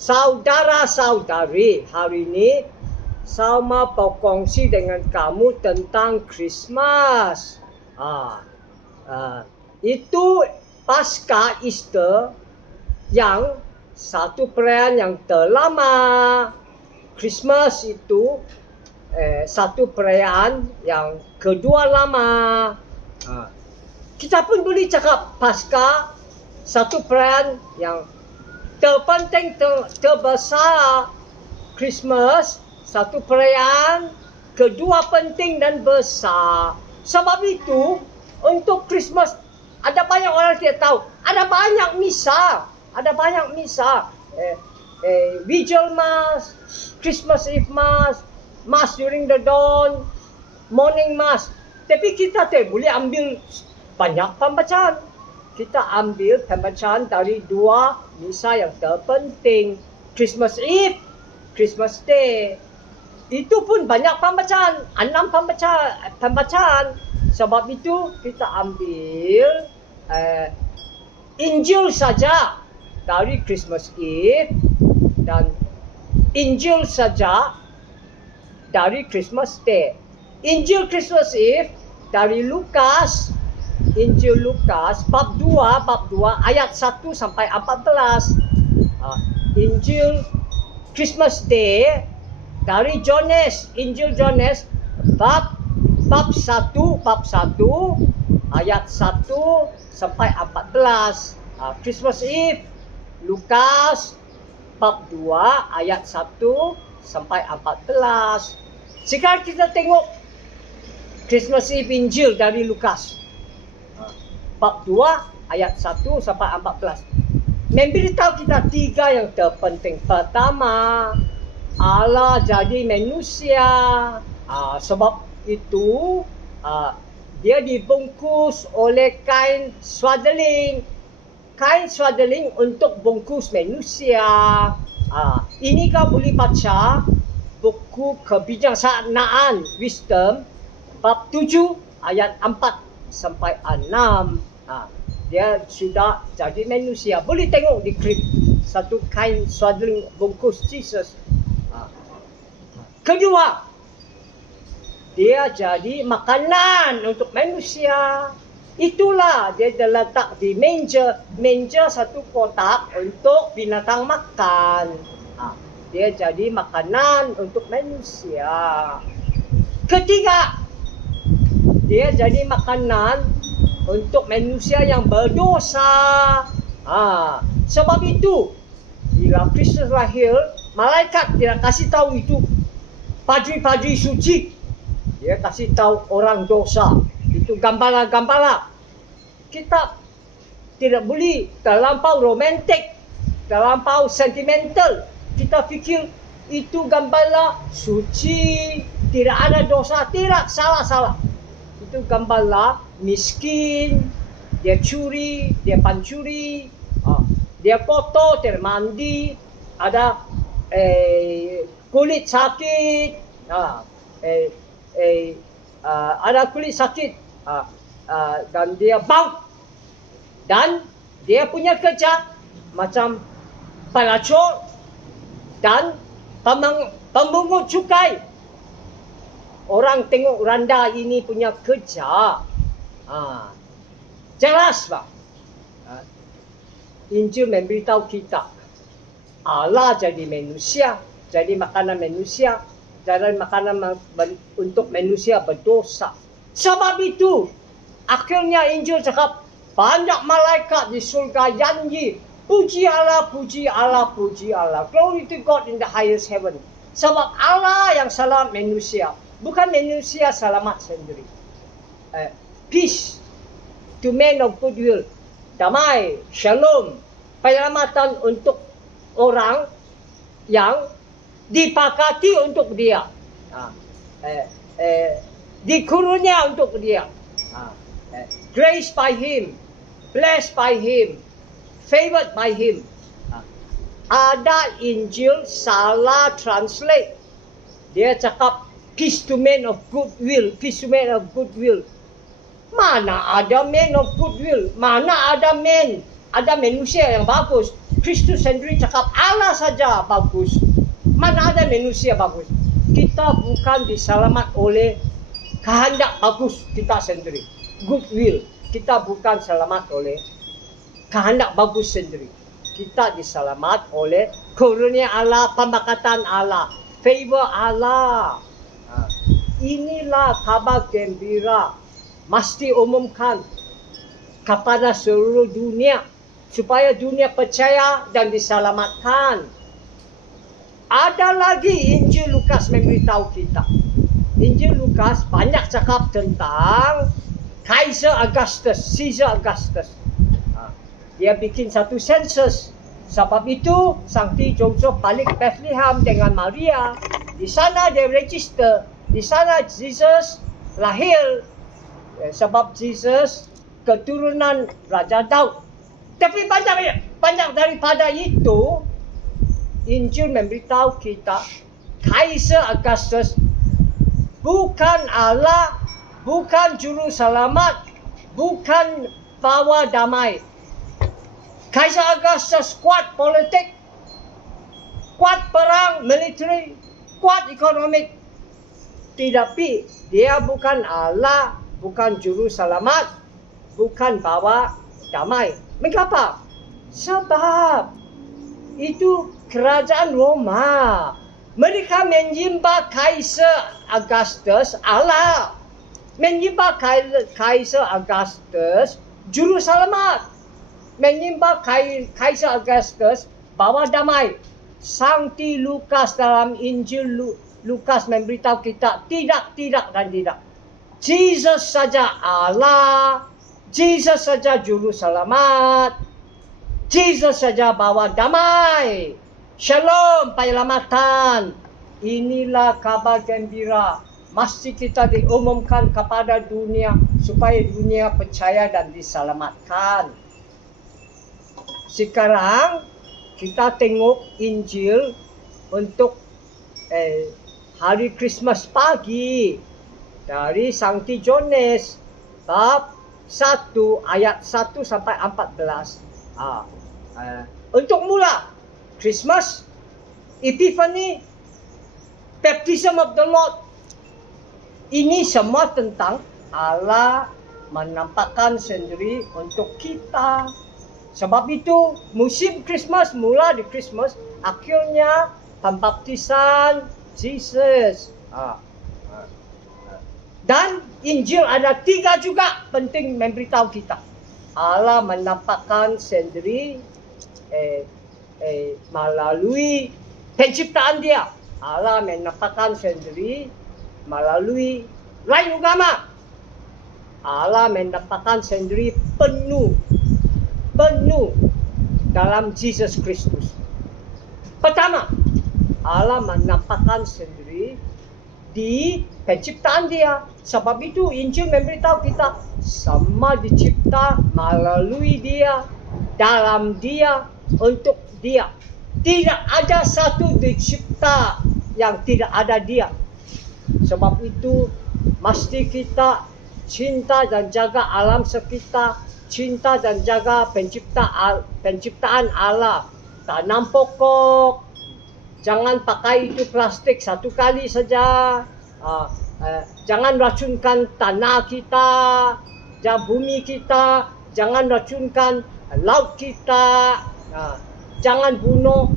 Saudara-saudari, hari ini saya mau berkongsi dengan kamu tentang Christmas. Itu pasca Easter yang satu perayaan yang terlama. Christmas itu satu perayaan yang kedua lama. Kita pun boleh cakap pasca satu perayaan yang terpenting, terbesar. Christmas satu perayaan kedua penting dan besar. Sebab itu untuk Christmas ada banyak orang tidak tahu. Ada banyak misa. Vigil Mass, Christmas Eve Mass, Mass during the dawn, morning Mass. Tapi kita tidak boleh ambil banyak pembacaan. Kita ambil pembacaan dari dua misa yang terpenting. Christmas Eve, Christmas Day. Itu pun banyak pembacaan. 6 pembacaan. Sebab itu kita ambil Injil saja dari Christmas Eve dan Injil saja dari Christmas Day. Injil Christmas Eve dari Lukas, Injil Lukas bab 2 ayat 1 sampai 14. Injil Christmas Day dari Jones, Injil Jones bab 1 ayat 1 sampai 14. Christmas Eve Lukas bab 2 ayat 1 sampai 14. Sekarang kita tengok Christmas Eve Injil dari Lukas bab 2 ayat 1 sampai 14. Memberitahu kita 3 yang terpenting. Pertama, Allah jadi manusia. Sebab itu dia dibungkus oleh kain swaddling. Kain swaddling untuk bungkus manusia. Ini kau boleh baca buku kebijaksanaan Wisdom bab 7 ayat 4 sampai 6. Dia sudah jadi manusia. Boleh tengok di klip satu kain swaddling bungkus Jesus. Kedua, dia jadi makanan untuk manusia. Itulah dia terletak di manger. Manger satu kotak untuk binatang makan. Dia jadi makanan untuk manusia. Ketiga, dia jadi makanan untuk manusia yang berdosa. Sebab itu, bila Kristus lahir, malaikat tidak kasih tahu itu padri-padri suci. Dia kasih tahu orang dosa. Itu gambala-gambala. Kita tidak boleh terlampau romantik, terlampau sentimental. Kita fikir itu gambala suci, tidak ada dosa. Tidak, salah. Itu gambala miskin, dia curi, dia pancuri, dia kotor, tidak mandi, ada kulit sakit, ada kulit sakit, dan dia bau, dan dia punya kerja macam pelacur dan pemungut cukai. Orang tengok randa ini punya kerja. Jelas pak. Injil memberitahu kita Allah jadi manusia, jadi makanan manusia, jadi makanan untuk manusia berdosa. Sebab itu akhirnya Injil cakap banyak malaikat di surga janji, puji Allah, puji Allah, puji Allah, glory to God in the highest heaven. Sebab Allah yang selamat manusia, bukan manusia selamat sendiri. Peace to men of goodwill. Damai, shalom, penyelamatan untuk orang yang dipakati untuk dia. Dikurunia untuk dia. Grace by him, blessed by him, favored by him. Ada Injil salah translate. Dia cakap peace to men of goodwill, peace to men of goodwill. Mana ada men of goodwill? Mana ada men? Ada manusia yang bagus. Kristus sendiri cakap Allah saja bagus. Mana ada manusia bagus. Kita bukan diselamat oleh kehendak bagus kita sendiri. Goodwill. Kita bukan selamat oleh kehendak bagus sendiri. Kita diselamat oleh karunia Allah, pemberkatan Allah, favor Allah. Inilah kabar gembira mesti umumkan kepada seluruh dunia supaya dunia percaya dan diselamatkan. Ada lagi Injil Lukas memberitahu kita. Injil Lukas banyak cakap tentang Kaisar Augustus, Caesar Augustus. Dia bikin satu sensus. Sebab itu, Sankti Joseph balik Bethlehem dengan Maria. Di sana dia register. Di sana Jesus lahir. Sebab Jesus keturunan Raja Daud. Tapi banyak daripada itu, Injil memberitahu kita, Kaisar Augustus bukan Allah, bukan juru selamat, bukan bawa damai. Kaisar Augustus kuat politik, kuat perang militeri, kuat ekonomi. Tetapi dia bukan Allah, bukan juru selamat, bukan bawa damai. Mengapa? Sebab itu kerajaan Roma. Mereka menyembah Kaisar Augustus Allah. Menyembah Kaisar Augustus juru selamat. Menyembah Kaisar Augustus bawa damai. Sankti Lukas dalam Injil Lukas memberitahu kita tidak dan tidak. Jesus saja Allah. Jesus saja juru selamat. Jesus saja bawa damai. Shalom, penyelamatan. Inilah kabar gembira. Mesti kita diumumkan kepada dunia supaya dunia percaya dan diselamatkan. Sekarang kita tengok Injil untuk hari Christmas pagi dari Sankti Johannes bab 1 ayat 1 sampai 14. Untuk mula Christmas, Epiphany, Baptism of the Lord. Ini semua tentang Allah menampakkan sendiri untuk kita. Sebab itu musim Christmas mula di Christmas, akhirnya pembaptisan Jesus. Dan Injil ada 3 juga penting memberitahu kita. Allah menampakkan sendiri melalui penciptaan dia. Allah menampakkan sendiri melalui lain agama. Allah menampakkan sendiri penuh dalam Jesus Kristus. Pertama, Allah menampakkan sendiri di penciptaan dia. Sebab itu Injil memberitahu kita semua dicipta melalui dia, dalam dia, untuk dia. Tidak ada satu dicipta yang tidak ada dia. Sebab itu mesti kita cinta dan jaga alam sekitar, cinta dan jaga penciptaan Allah. Tanam pokok, jangan pakai itu plastik satu kali saja. Jangan racunkan tanah kita, bumi kita, jangan racunkan laut kita, jangan bunuh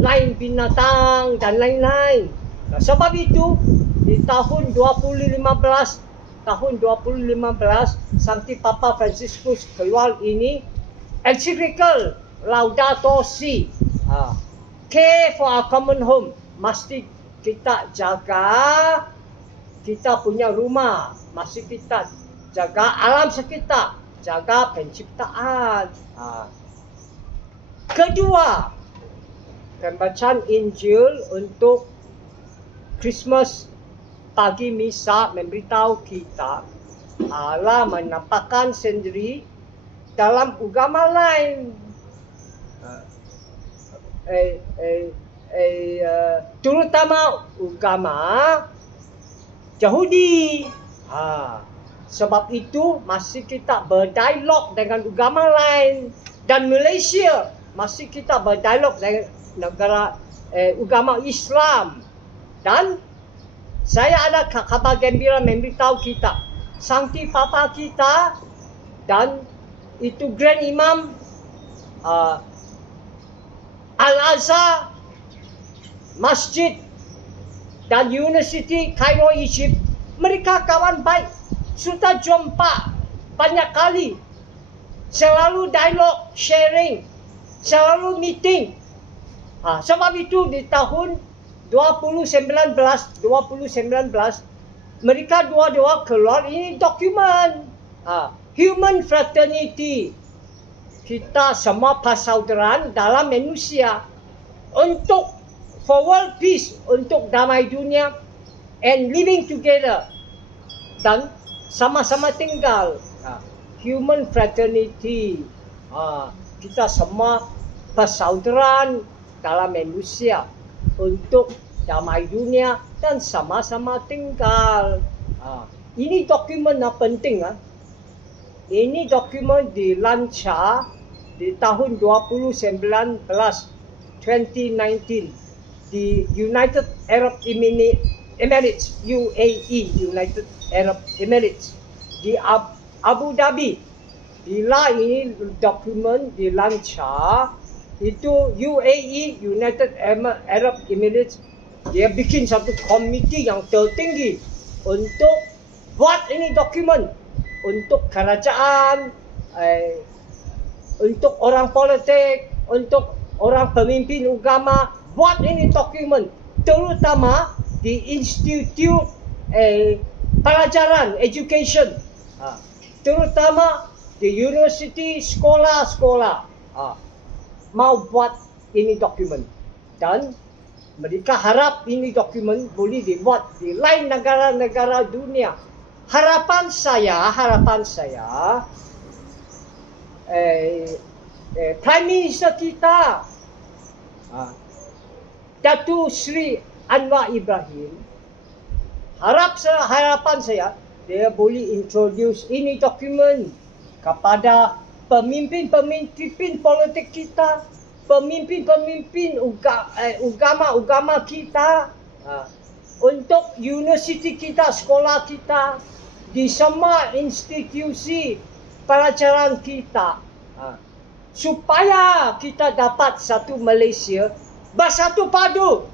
lain binatang dan lain-lain. Sebab itu di tahun 2015, Sankti Papa Franciscus keluar ini encyclical Laudato Si, care for our common home. Mesti kita jaga kita punya rumah, mesti kita jaga alam sekitar, jaga penciptaan. Kedua, pembacaan Injil untuk Christmas pagi misa memberitahu kita Allah menampakkan sendiri dalam agama lain. Terutama agama Yahudi. Sebab itu masih kita berdialog dengan agama lain. Dan Malaysia masih kita berdialog dengan negara agama Islam. Dan saya ada kabar gembira memberitahu kita, Sankti Papa kita dan itu Grand Imam Al-Azhar, Masjid dan University Cairo, Egypt, mereka kawan baik. Sudah jumpa banyak kali. Selalu dialog, sharing, selalu meeting. Sebab itu di tahun 2019, mereka dua-dua keluar ini dokumen. Human fraternity. Kita semua persaudaraan dalam manusia untuk for world peace, untuk damai dunia and living together dan sama-sama tinggal. Human fraternity. Kita semua persaudaraan dalam manusia untuk damai dunia dan sama-sama tinggal. Ini dokumen yang penting. Ini dokumen dilancar di tahun 2019, di United Arab Emirates, UAE, United Arab Emirates, di Abu Dhabi. Bila ini dokumen dilancar, itu UAE, United Arab Emirates, dia bikin satu komiti yang tertinggi untuk buat ini dokumen untuk kerajaan, untuk orang politik, untuk orang pemimpin agama, buat ini dokumen, terutama di institut pelajaran, education, terutama di university, sekolah-sekolah, mau buat ini dokumen. Dan mereka harap ini dokumen boleh dibuat di lain negara-negara dunia. Harapan saya, Prime Minister kita, Datuk Seri Anwar Ibrahim, harapan saya, dia boleh introduce ini dokumen kepada pemimpin politik kita, pemimpin agama kita, untuk universiti kita, sekolah kita, di semua institusi pelajaran kita, supaya kita dapat satu Malaysia bersatu padu,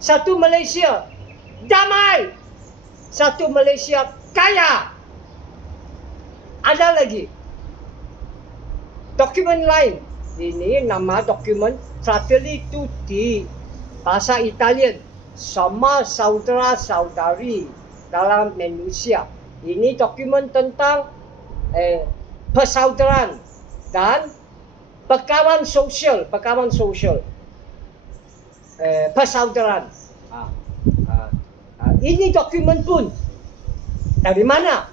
satu Malaysia damai, satu Malaysia kaya. Ada lagi dokumen lain. Ini nama dokumen Fratelli Tutti, bahasa Italian, sama saudara-saudari dalam manusia. Ini dokumen tentang persaudaraan dan perkawan sosial, persaudaraan. Ini dokumen pun dari mana?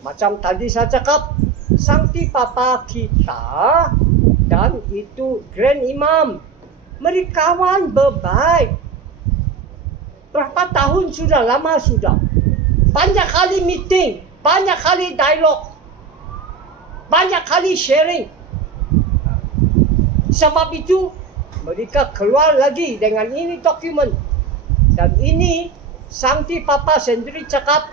Macam tadi saya cakap, Sankti Papa kita dan itu Grand Imam, mereka kawan berbaik. Berapa tahun sudah, lama sudah. Banyak kali meeting, banyak kali dialog, banyak kali sharing. Sebab itu mereka keluar lagi dengan ini dokumen. Dan ini Sankti Papa sendiri cakap,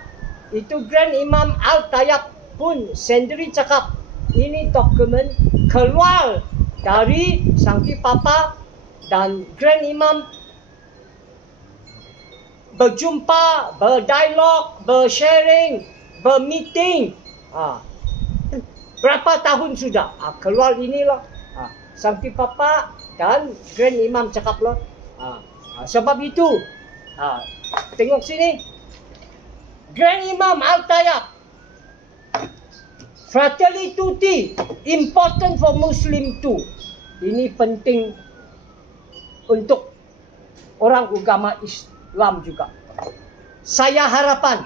itu Grand Imam Al-Tayyab pun sendiri cakap, ini dokumen keluar dari Sankti Papa dan Grand Imam berjumpa, berdialog, bersharing, bermeeting. Berapa tahun sudah? Keluar inilah. Sankti Papa dan Grand Imam cakaplah. Sebab itu, tengok sini. Grand Imam Al-Tayyab, Fratelli Tutti, important for Muslim too. Ini penting untuk orang agama Islam juga. Saya harapan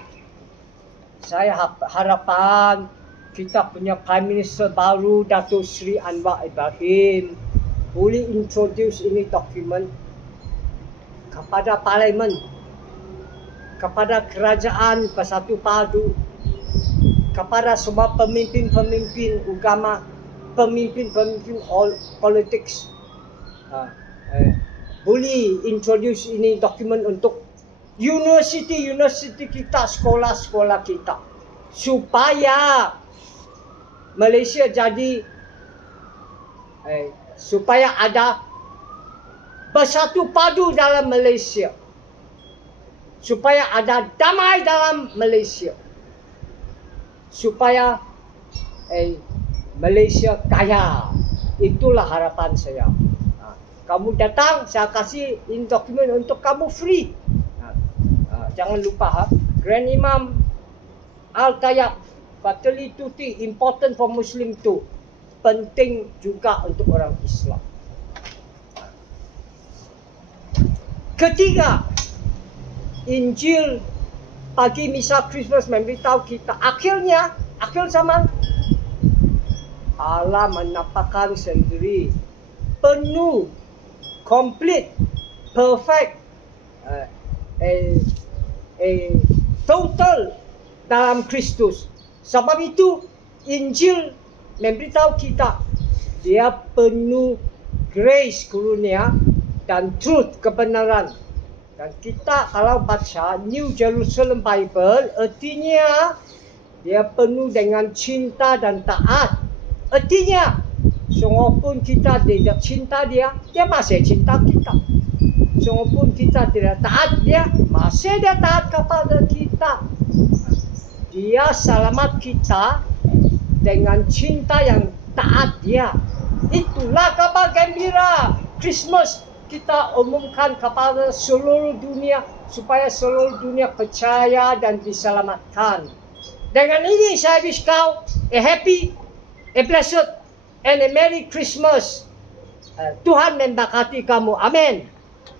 kita punya Prime Minister baru, Datuk Seri Anwar Ibrahim, boleh introduce ini dokumen kepada Parlimen, kepada kerajaan bersatu padu, kepada semua pemimpin-pemimpin agama pemimpin-pemimpin politics boleh introduce ini dokumen untuk universiti kita, sekolah-sekolah kita, supaya Malaysia jadi supaya ada bersatu padu dalam Malaysia, supaya ada damai dalam Malaysia, supaya Malaysia kaya. Itulah harapan saya. Kamu datang, saya kasih ini dokumen untuk kamu free. Jangan lupa, Grand Imam Al-Tayyab, Fatali Tuti, important for Muslim too. Penting juga untuk orang Islam. Ketiga, Injil pagi misa Christmas memberitahu kita, akhir zaman, Allah menampakkan sendiri penuh, complete, perfect, total dalam Kristus. Sebab itu Injil memberitahu kita dia penuh grace, karunia dan truth, kebenaran. Dan kita kalau baca New Jerusalem Bible, artinya dia penuh dengan cinta dan taat. Artinya sungguhpun kita tidak cinta dia masih cinta kita. Sungguhpun kita tidak taat dia, masih dia taat kepada kita. Dia selamat kita dengan cinta yang taat dia. Itulah kabar gembira Christmas kita umumkan kepada seluruh dunia, supaya seluruh dunia percaya dan diselamatkan. Dengan ini saya wish kau a happy, a blessed, and a Merry Christmas. Tuhan memberkati kamu. Amin.